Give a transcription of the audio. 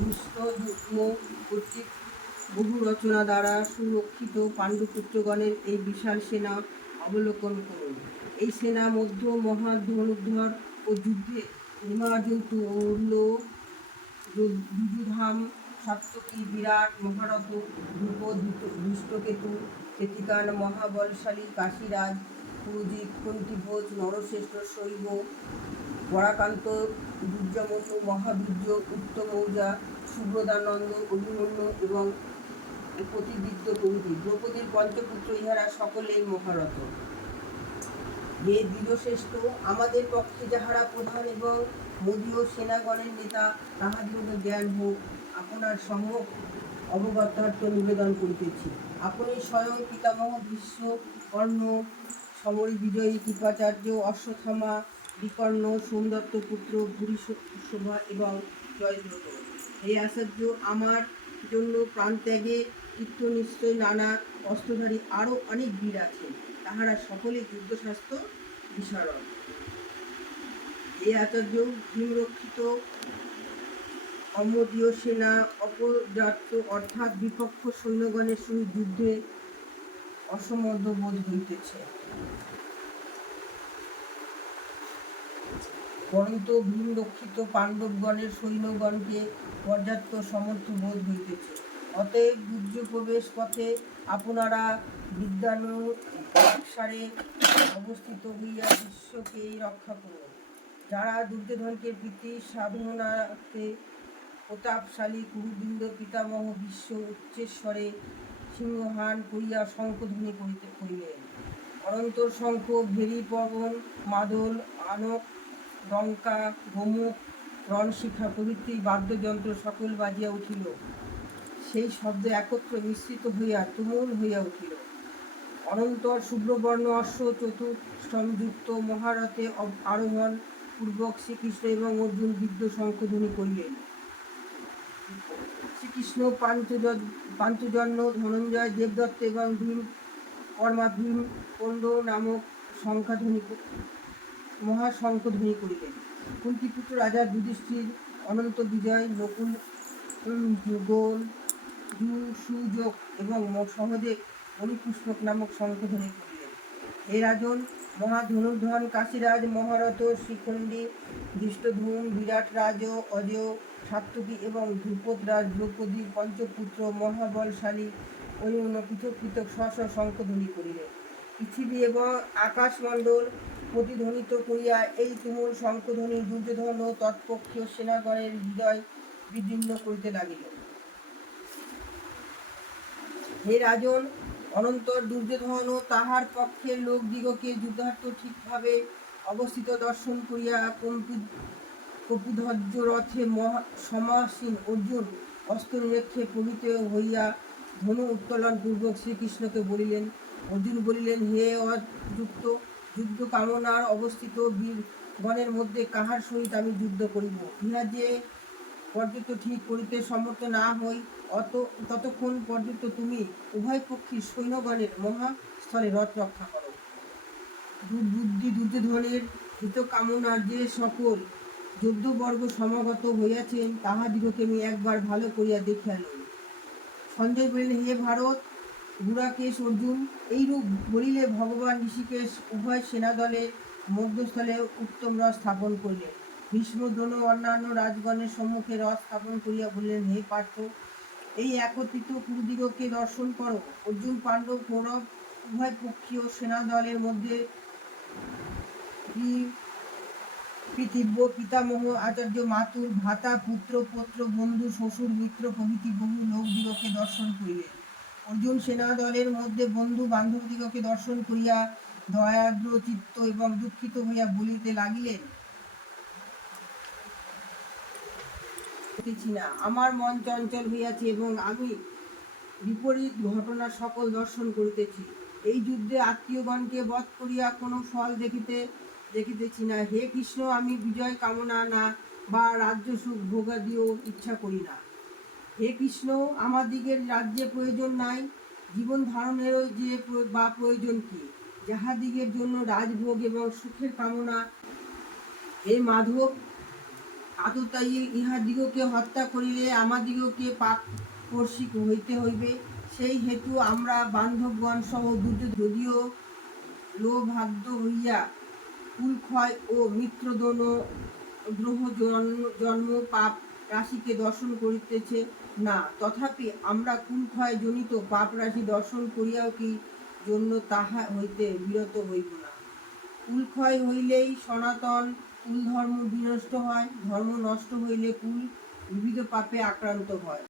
বিষ্ণু কর্তৃক বহু রচনা দ্বারা সুরক্ষিত পাণ্ডুপুত্রগণের এই বিশাল সেনা অবলোকন করুন। এই সেনা মধ্য মহাধনুর্ধর ও যুদ্ধে নিমার্জন তুল্য যুযুধাম সাত্যকী বিরাট মহারথ ধ্রুপদ ধৃষ্টকেতু কেতিকান মহাবলশালী কাশীরাজ পুরুজিৎ কুন্তিভোজ নরশ্রেষ্ঠ শৈব বরাকান্ত দুর্যামনু মহাবীর্য উত্তমৌজা সুব্রতানন্দ অভিমন্যু এবং প্রতিবিদ্য প্রভৃতি দ্রৌপদীর পঞ্চপুত্র ইহারা সকলেই মহারথ। হে বীরশ্রেষ্ঠ, আমাদের পক্ষে যাহারা প্রধান এবং মদীয় সেনাগণের নেতা তাহাদিগকে জ্ঞান হোক আপনার সম্যক অবগতার্থ নিবেদন করিতেছি। আপনি স্বয়ং পিতামহ ভীষ্ম, কর্ণ, সমরী বিজয়ী কৃপাচার্য, অশ্বত্থামা, বিকর্ণ, সোমদত্ত পুত্র ভূরিশ্রভা এবং জয়দ্রথ। হে আচার্য, আমার জন্য প্রাণত্যাগে চিত্ত নিশ্চয় নানা অস্ত্রধারী আরও অনেক বীর আছেন, তাহারা সকলে যুদ্ধশাস্ত্র বিশারদ। হে আচার্য, ভীমরক্ষিত অমদীয় সেনা অপর্যাপ্ত অর্থাৎ বিপক্ষ সৈন্যগণের সহিত যুদ্ধে অসমর্থ বোধ হইতেছে, পরন্তু ভীমরক্ষিত পাণ্ডবগণের সৈন্যগণকে পর্যাপ্ত সমর্থ বোধ হইতেছে। অতএব দুর্যপ্রবেশ পথে আপনারা বিদ্যানুসারে অবস্থিত হইয়া বিশ্বকেই রক্ষা করুন। যারা দুর্যোধনকে প্রীতি সাধনাতে প্রতাপশালী কুরুবৃন্দ পিতামহ ভীষ্ম উচ্চেশ্বরে সিংহান করিয়া শঙ্খধ্বনি করিলেন। অনন্তর শঙ্খ, ভেরী, পবন, মাদল, আনক, ডঙ্কা, গোমুখ, রণশিখা প্রভৃতি বাদ্যযন্ত্র সকল বাজিয়া উঠিল। সেই শব্দ একত্র মিশ্রিত হইয়া তুমুল হইয়া উঠিল। অনন্তর শুভ্রবর্ণ অশ্ব চতুষ্টমযুক্ত মহারথে আরোহণ পূর্বক শ্রীকৃষ্ণ এবং অর্জুন দিব্য শঙ্খধ্বনি করিলেন। শ্রীকৃষ্ণ, পাঞ্চজন্য, ধনঞ্জয়, দেবদত্ত এবং ভীমকর্মা ভীম কন্দ নামক মহাশঙ্খধ্বনি করিলেন। কুন্তিপুত্র রাজা যুধিষ্ঠির অনন্ত বিজয়, নকুল, যুগল, সুযোগ এবং সহদেব মণিপুষ্পক নামক শঙ্খধ্বনি করিলেন। হে রাজন, মহাধনুর্ধর কাশীরাজ মহারথ শিখণ্ডী, ধৃষ্টদ্যুম্ন, বিরাট রাজ অজেয়, সাত্যকী এবং ধ্রুপদরাজ দ্রৌপদীর পঞ্চপুত্র মহাবলশালী অন্যান্য পৃথক পৃথক স্ব স্ব শঙ্খধ্বনি করিলেন। পৃথিবী এবং আকাশমণ্ডল প্রতিধ্বনিত করিয়া এই তুমুল শঙ্খধ্বনি দুর্যোধন ও তৎপক্ষীয় সেনাগণের হৃদয় বিদীর্ণ করিতে লাগিল। হে রাজন, অনন্তর দুর্যোধন ও তাহার পক্ষের লোকদিগকে যুদ্ধার্থ ঠিকভাবে অবস্থিত দর্শন করিয়া কপিধ্বজ রথে সমাসীন অর্জুন অস্ত্রনিক্ষেপে প্রভূত হইয়া ধনু উত্তোলন পূর্বক শ্রীকৃষ্ণকে বলিলেন। অর্জুন বলিলেন, হে অযুক্ত, যুদ্ধ কামনার অবস্থিত বীরগণের মধ্যে কাহার সহিত আমি যুদ্ধ করিব? ইহা যে পর্যন্ত ঠিক করিতে সমর্থ না হই ততক্ষণ পর্যন্ত তুমি উভয় পক্ষীর সৈন্যগণের মহাস্থলে রথ রক্ষা করো। দুর্বুদ্ধি দুর্যোধনের হিতকামনার যে সকল যোদ্ধবর্গ সমাগত হইয়াছেন তাহাদিগকে আমি একবার ভালো করিয়া দেখিয়া লই। সঞ্জয় বলিলেন, হে ভারত, গুড়াকেশ, অর্জুন। এইরূপ বলিলে ভগবান ঋষিকেশ উভয় সেনাদলের মধ্যস্থলে উত্তম রথ স্থাপন করিলেন। ভীষ্ম, দ্রোণ অন্যান্য রাজগণের সম্মুখে রথ স্থাপন করিয়া বলিলেন, হে পার্থ, এই একত্রিত কুরুদিগকে দর্শন করো। অর্জুন, পাণ্ডব, কৌরব উভয় পক্ষীয় সেনাদলের মধ্যে পিতৃব্য, পিতামহ, আচার্য, মাতুল, ভ্রাতা, পুত্র, পৌত্র, বন্ধু, শ্বশুর, মিত্র প্রভৃতি বহু লোকদিগকে দর্শন করিলেন। অর্জুন সেনাদলের মধ্যে বন্ধু বান্ধবদিগকে দর্শন করিয়া দয়ার্দ্র চিত্ত এবং দুঃখিত হইয়া বলিতে লাগিলেন, না, আমার মন চঞ্চল হইয়াছে এবং আমি বিপরীত ঘটনা সকল দর্শন করিতেছি। এই যুদ্ধে আত্মীয়গণকে বধ করিয়া কোনো ফল দেখিতেছি না। হে কৃষ্ণ, আমি বিজয় কামনা না বা রাজ্য সুখ ভোগাদিও ইচ্ছা করি না। হে কৃষ্ণ, আমাদিগের রাজ্যে প্রয়োজন নাই, জীবন ধারণেরও যে বা প্রয়োজন কি? যাহাদিগের জন্য রাজভোগ এবং সুখের কামনা। হে মাধব, আততায়ী ইহাদিগকে হত্যা করিলে আমাদিগকে পাপস্পর্শী হইতে হইবে। সেই হেতু আমরা বান্ধবগণ সহ যদিও লোভাদ্য হইয়া কুলক্ষয় ও মিত্রদ্রোহ জন্ম পাপ রাশিকে দর্শন করিতেছে না, তথাপি আমরা কুলক্ষয় জনিত পাপ রাশি দর্শন করিয়াও কি জন্য তাহা হইতে বিরত হইব না। কুলক্ষয় হইলেই সনাতন কুলধর্ম বিনষ্ট হয়, ধর্ম নষ্ট হইলে কুল বিবিধ পাপে আক্রান্ত হয়।